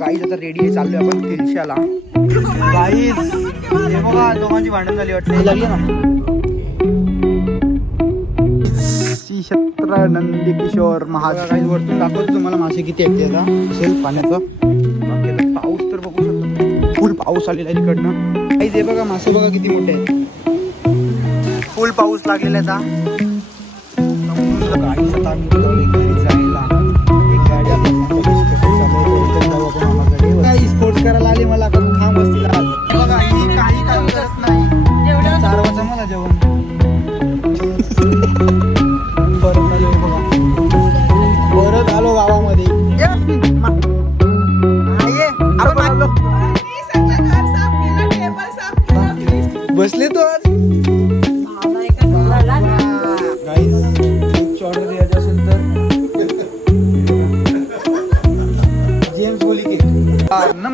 Guys आता ready आहे चाललोय आपण तिलशाला गाईज हे बघा दोघांची भांडण झाली वाटते. लागली ना? नंदी किशोर महाराज. वरतून दाखवतो तुम्हाला मासे किती आहेत असेल पाण्याचं. बाकी पाऊस तर बघू शकतो. फुल पाऊस आलेला आहे तिकडनं काही ते बघा मासे बघा किती मोठे आहेत. फुल पाऊस लागलेला आहे आता.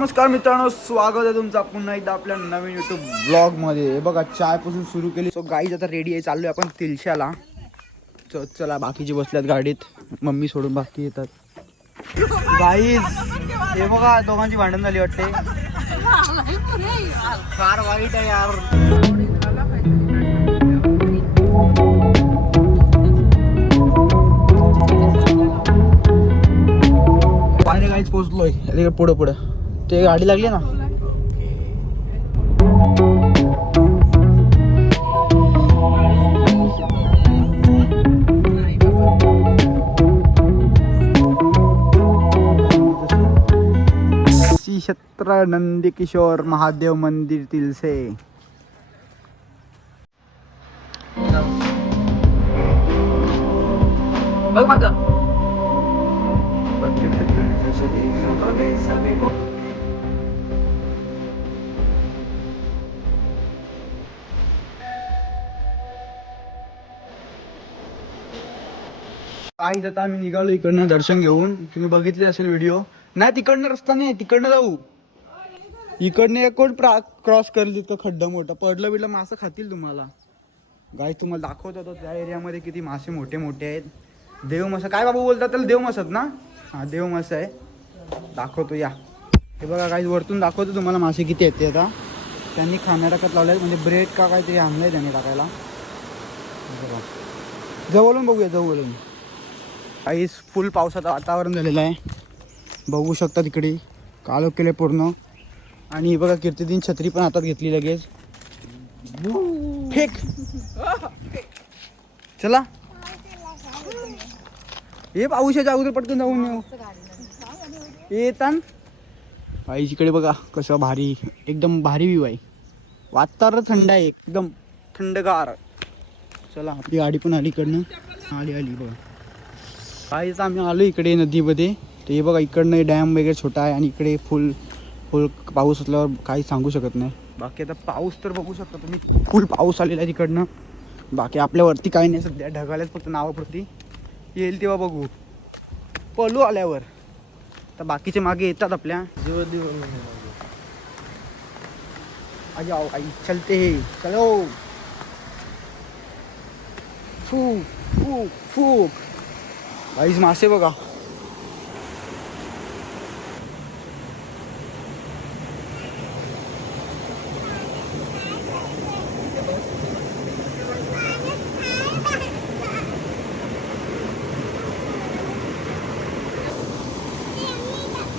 नमस्कार मित्रांनो स्वागत आहे तुमचं पुन्हा एकदा आपल्या नवीन युट्यूब ब्लॉगमध्ये हे बघा चायपासून सुरू केली. सो गाईज आता रेडी आहे चाललोय आपण तिलशाला. च- चला बाकीचे बसल्यात गाडीत. मम्मी सोडून बाकी येतात. गाईज हे बघा दोघांची भांडण झाली वाटते. फार वाईट आहे यार. पाणी गाईच पोचलोय पुढं पुढं. ते गाडी लागली ना. श्री क्षेत्र नंदी किशोर महादेव मंदिर तिलसे. आई आता आम्ही निघालो इकडनं दर्शन घेऊन. तुम्ही बघितले असेल व्हिडिओ. नाही तिकडनं रस्ता नाही तिकडनं जाऊ. इकडनं एक कोण क्रॉस करली इतकं खड्डा मोठा. पडलं बिडलं मासं खातील तुम्हाला. गाय तुम्हाला दाखवत होतो त्या एरियामध्ये किती मासे मोठे मोठे आहेत. देव मासा. काय बाबा बोलतात त्याला? देव मासात ना? हा देव मासा आहे. दाखवतो या. हे बघा काही वरतून दाखवतो तुम्हाला मासे किती आहेत ते आता. त्यांनी खाण्या टाकत लावले म्हणजे ब्रेड का काहीतरी आणलंय त्यांनी टाकायला. बघा. जवळून बघूया जवळून. काहीच फुल पावसाचं वातावरण झालेलं आहे. बघू शकता तिकडे. कालो केले पूर्ण. आणि हे बघा कीर्तिदिन छत्री पण हातात घेतली लगेच. फेक. चला. हे पाऊसाच्या अगोदर पटकन जाऊन येऊ. येतान. इकडे बघा कसं भारी. एकदम भारी व्ह्यू आहे. वातावरण थंड आहे एकदम. थंडगार. चला आपली गाडी पण अलीकडनं आली आली बघा. काहीच आम्ही आलो इकडे नदीमध्ये. तर हे बघा इकडनं डॅम वगैरे छोटा आहे आणि इकडे फुल फुल पाऊस असल्यावर काही सांगू शकत नाही. बाकी आता पाऊस तर बघू शकता तुम्ही. फुल पाऊस आलेला आहे तिकडनं. बाकी आपल्यावरती काही नाही सध्या ढगाल्याच फक्त नावापुरती येईल तेव्हा बघू. पलू आल्यावर. तर बाकीचे मागे येतात आपल्या. आई आओ आई चलते हे. चलो. फू फू फू गाईज मासे बघा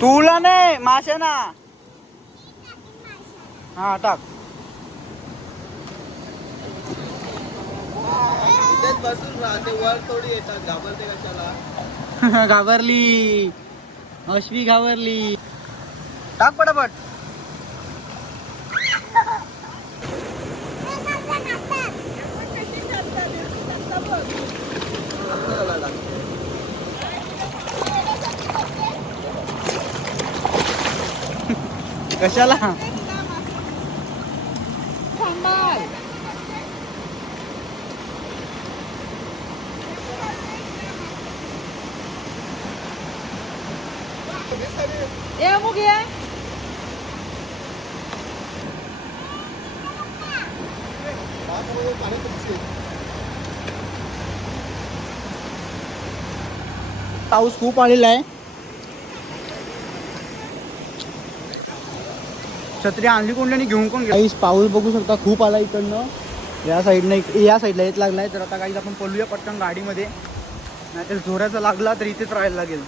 तुला नाही मासे ना। हा टाक। बसून राहते वर थोडी येतात घाबरते कशाला? घाबरली. अश्वी घाबरली. टाक पटापट. कशाला? मुगे. पाऊस खूप आलेला आहे. छत्री आणली कोणल्याने घेऊन कोण काहीच पाऊस बघू शकता खूप आला इकडनं. या साईडनं या साईडला येत लागलाय तर आता काहीच आपण पळूया पटकन गाडीमध्ये. नाहीतर जोराचा लागला तर इथेच राहायला लागेल.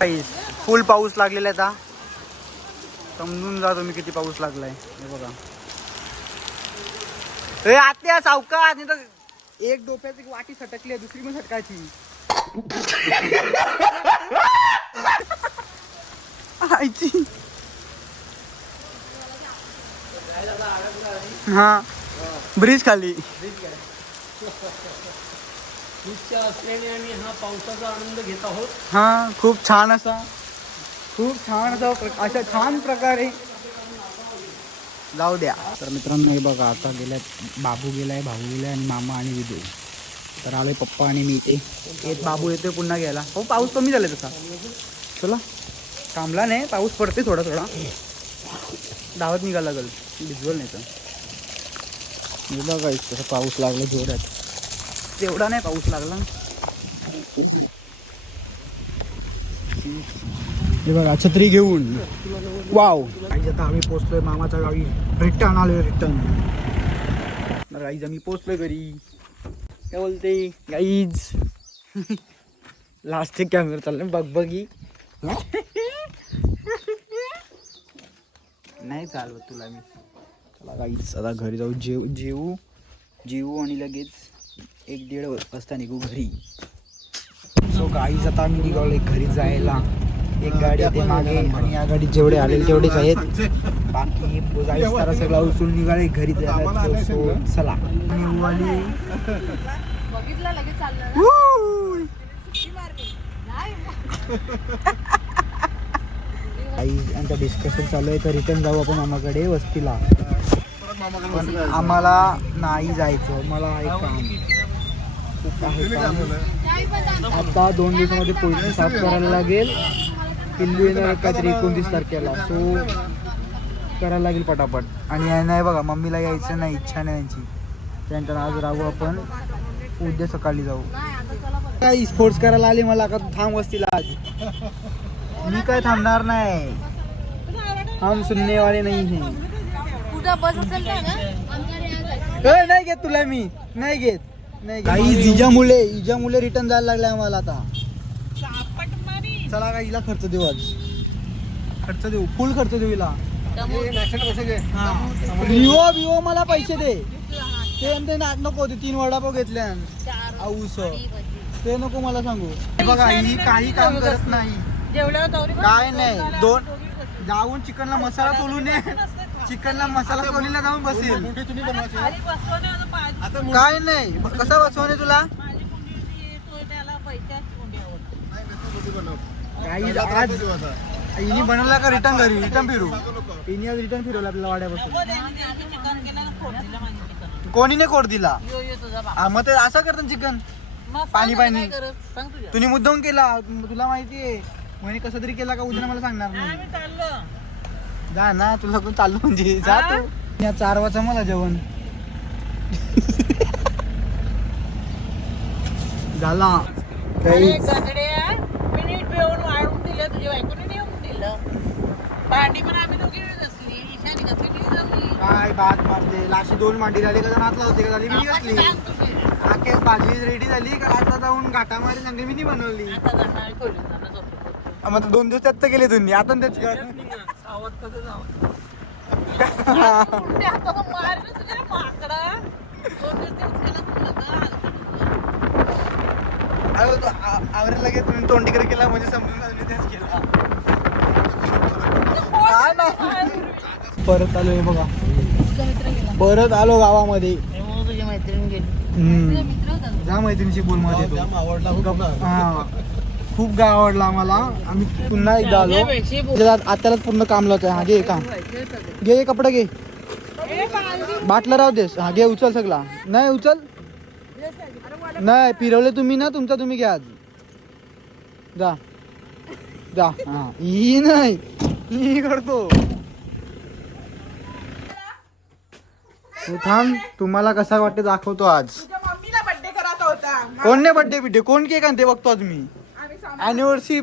काहीच फुल पाऊस लागलेला आहे आता समजून जा तुम्ही किती पाऊस लागलाय. हे बघा. ए आत्या सावका नाही तर एक डोक्याची वाटी सटकली आहे दुसरी पण सटकायची. आईची. हा. ब्रिज खाली. इच्छा हा पावसाचा आनंद घेत आहोत हा खूप छान असा. खूप छान असा अशा छान प्रकारे जाऊ द्या. तर मित्रांनो हे बघा आता गेल्यात बाबू गेलाय भाऊ गेलाय आणि मामा आणि विदू तर आलोय पप्पा आणि मी इथे. एक बाबू येतोय पुन्हा घ्यायला हो पाऊस कमी झालाय तसा. चला थांबला नाही पाऊस पडते थोडा थोडा. धावत निघाला लागल भिजवल नाही तर. बघा कसं पाऊस लागला जोरात. तेवढा नाही पाऊस लागला. हे बघा छत्री घेऊन. वाव गाईज आता आम्ही पोचलोय मामाच्या गावी. रिटर्न आलोय रिटर्न गाईज आम्ही पोचलोय घरी. काय बोलते? गाईज लास्ट कॅमेरा चाललाय बघ बघी. नाही चालवत तुला मी. चला गाईज आता घरी जाऊ. जेव जेवू. जेवू आणि लगेच एक दीड वाजता निघू घरी. सो गाईज आता आम्ही निघालोय घरी जायला. एक गाडी येते मागे आणि या गाडीत जेवढे आलेले तेवढेच आहेत. बाकी गाईज तारा सगळा उचलून निघाले घरी चला. आली आई यांचं डिस्कशन चालू आहे तर रिटर्न जाऊ आपण मामाकडे वस्तीला. पण आम्हाला नाही जायचं. मला एक काम. खूप आहे काम आता दोन दिवसामध्ये पोल्ट्री साफ करायला लागेल. पिल्लू येणार काहीतरी एकोणतीस तारखेला. सो करायला लागेल पटापट. आणि या नाही बघा मम्मीला यायचं नाही इच्छा नाही यांची. त्यानंतर आज राहू आपण उद्या सकाळी जाऊ. काय काही स्पोर्ट्स करायला आले मला का थांब असतील आज? मी काय थांबणार नाही. हम सुनने वाले नाही हे. नाही घेत तुला मी. नाही घेत. नाही काही इजामुळे इजामुळे रिटर्न जायला लागलाय आम्हाला आता. चला का हिला खर्च देऊ आज? खर्च देऊ? फुल खर्च देऊ हिला? विवो विवो मला पैसे दे. ते आणि ते नाट नको ते तीन वडापाव घेतले आऊस ते नको मला सांगू. बघा ही काही काम करत नाही. काय नाही दोन जाऊन चिकनला मसाला चोलून ये. चिकनला मसाला चोलीला जाऊन बसेल. काय नाही कसा बसवणे तुला? काही आज हिनी बनवला का रिटर्न घरी? रिटर्न फिरू. हिनी आज रिटर्न फिरवलं आपल्याला वाड्यापासून. कोणी नाही कोड दिला? हा, मग ते असं करतात चिकन. पाणी पाणी. तुम्ही मुद्दाम केला. तुला माहिती आहे. म्हणे कसं तरी केला का उद्या मला सांगणार नाही. जा ना तुला चाललो म्हणजे. जा तू. या चार वाजता मला जेवण. झाला. काही दिलं तुझ्या बायकोने नेऊन दिलं. भांडी पण आम्ही दोघी घासली. ईशानी घासली मी घासली. काय बात मारते? लाशी दोन मांडी झाली का नातला होते का झाली मी घातली भाजी रेडी झाली का आता जाऊन घाटा मारी चांगली मी बनवली? आता जाणार खोलून जाणार झोपेत. मग आता दोन दिवस त्यात तर गेले तुम्ही आता मारलं तुझ्या माकडा. दोन दिवस तुला तर. अरे तो आ- आवरेल लगेच तुम्ही तोंडीकडे केला म्हणजे समजून तेच केला. हा. ना. परत आलोय बघा. तुझा मित्र गेला परत आलो गावामध्ये. तुझी मैत्रीण गेली. जा मैत्रिणीशी बोलमध्ये. हा. खूप गाव आवडला आम्हाला. आम्ही पुन्हा एकदा आलो. त्याच्यात आत्यालाच पूर्ण काम लावतोय. हा घे काम घे हे कपडे घे. बाटला राहू देस. हा घे उचल सगळा. नाही उचल. नाही फिरवले तुम्ही ना तुमचा तुम्ही घ्या आज. जा जा हा ही नाही ही करतो तू थांब तुम्हाला कसा वाटते दाखवतो आज. मम्मीला बर्थडे करायचा होता. कोण नाही बड्डे कोण केक आणते बघतो आज मी. आम्ही सांग- अॅनिव्हर्सरी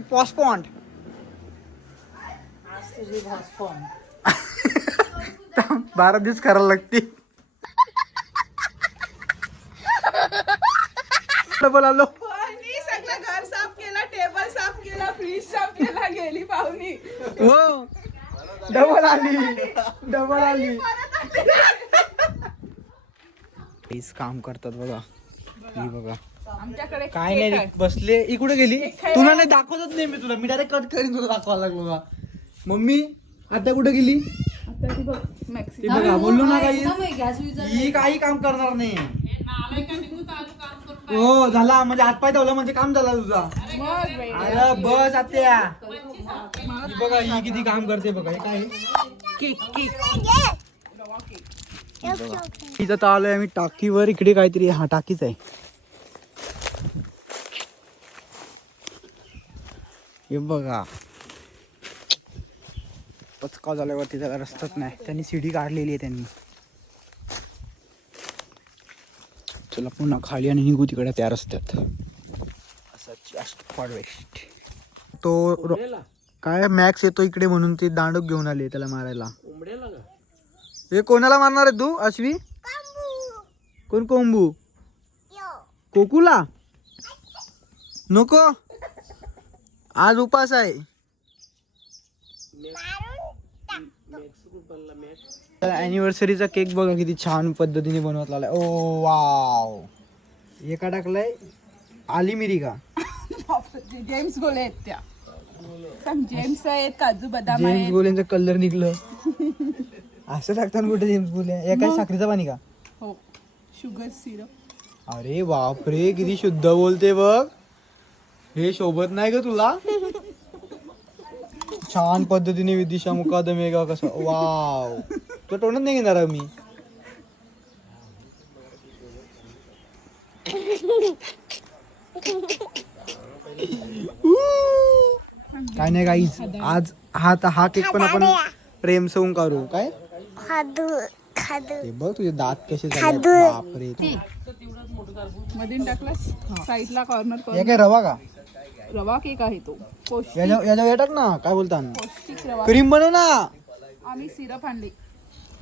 बारा दिवस करायला लागते डबल आलो मी सगळं घर साफ केलं टेबल केला गेली पाहुणी. हो. डबल आली. डबल आली. तेच काम करतात बघा. ही बघा. आमच्याकडे काय नाही रे, बसले इकडे गेली. तुला नाही दाखवतच नाही मी तुला. मी डायरेक्ट कट करीन तुला दाखवायला लागलो का मम्मी आता कुठे गेली? ती बघा बोललो ना काही ही काही काम करणार नाही. हो झाला. म्हणजे हातपाय धावला म्हणजे काम झाला तुझा. अरे बस आत्या. ही बघा ही किती काम करते बघा हे काय? तिथं तर आलोय आम्ही टाकीवर. इकडे काहीतरी हा टाकीच आहे. हे बघा. पचका झाल्यावरती त्याला रस्ताच नाही. त्यांनी सीडी काढलेली आहे त्यांनी. चला पुन्हा खाली आणि निघू तिकडे त्या रस्त्यात. असं जस्ट फॉर वेस्ट तो काय मॅक्स येतो इकडे म्हणून ते दांडूक घेऊन आले त्याला मारायला. हे कोणाला मारणार आहे तू अश्वी? कोण कोंबू? कोकुला? नको. आज उपास आहे. अॅनिव्हर्सरीचा केक बघा किती छान पद्धतीने बनवत लावलाय ओ वाव हे का टाकलंय आली मिरी का? जेम्स गोले आहेत त्या. सांग जेम्स आहेत काजू बदाम जेम्स आहेत. गोल्यांचं कलर निघलं. असं टाकताना कुठे जेम्स गोले हे काय साखरेचा पाणी का? हो. शुगर सिरप अरे बापरे किती शुद्ध बोलते बघ. हे शोभत नाही ग तुला. छान पद्धतीने विदिशा मुकादमे का कसं? वाव तुला तोंडात नाही घेणार आहे मी. काय नाही गाईज आज हा तर हा केक पण आपण प्रेम सवून करू काय? ते बघ तुझे दात कसे झाले बापरे. मधीन टाकलास? साईडला कॉर्नर हे काय रवा का? रवा केक आहे तो. पौष्टिक. याच्या याच्या टाक ना. काय बोलता? पौष्टिक रवा. क्रीम बनव ना. आम्ही सिरप आणले.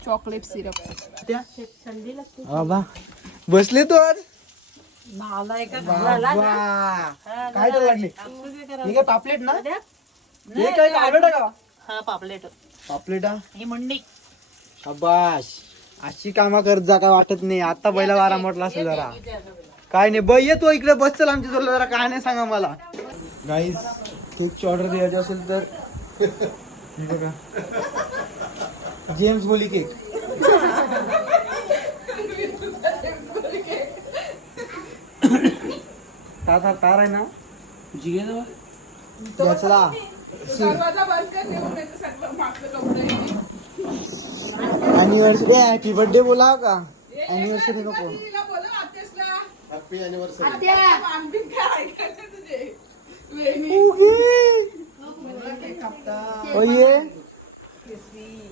Chocolate syrup. बाबा बसले तो आज. काय तर लागले. हे काय पापलेट ना? हे काय पापलेट का? हा पापलेट. पापलेट हा? ही मंडी. शाबाश अशी कामा करत जा काय वाटत नाही. आता बैला वारा म्हटला असेल जरा. काय नाही बै येतो इकडे बस चल आमच्या तुला जरा. काय नाही सांगा मला. गाईज केकची ऑर्डर द्यायची असेल तर. बघा. जेम्स गोली केक. तार तार आहे ना? याचला सगळं मागचं कपडे अॅनिव्हर्सरी हॅपी बर्थडे बोला का? अॅनिव्हर्सरी नको. हॅपी अॅनिव्हर्सरी आत्या, मानबीन काय ऐकायचं तुझे वेणी. ओ ये ग? गेम तुला भेटली तुला खायला.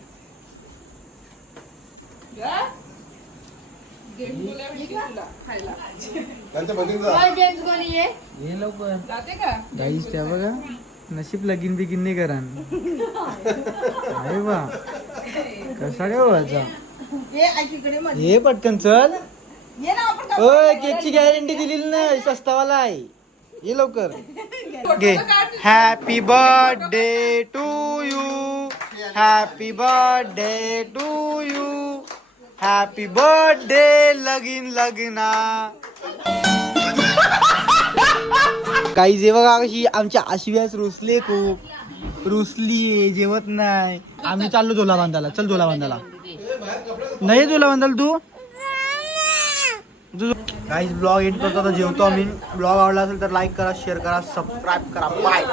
त्यांच्या बघितलं. जा. जेम्स गोली आहे ये लवकर. जाते का? गाईस त्या बघा नशीब लगीन बिगीन नाही करा अरे वा. कसा काय व्हायचा ये पटकन चल. ये ना आपण ओय केकची गॅरंटी दिलेली नाही सस्तावाला आहे. ये लवकर. घे. Happy birthday to you happy birthday to you happy birthday लगीन लग्ना. काही जे बघा कशी आमच्या आशिव्यास रुसले खूप. रुसली जेवत नाही. आम्ही चाललो झोला बांधायला. चल झोला बांधायला. नाही झोला बांधायला तू? गाईज ब्लॉग एंड करतो. जेवतो आम्ही. ब्लॉग आवडला असेल तर लाईक करा शेअर करा सबस्क्राईब करा. बाय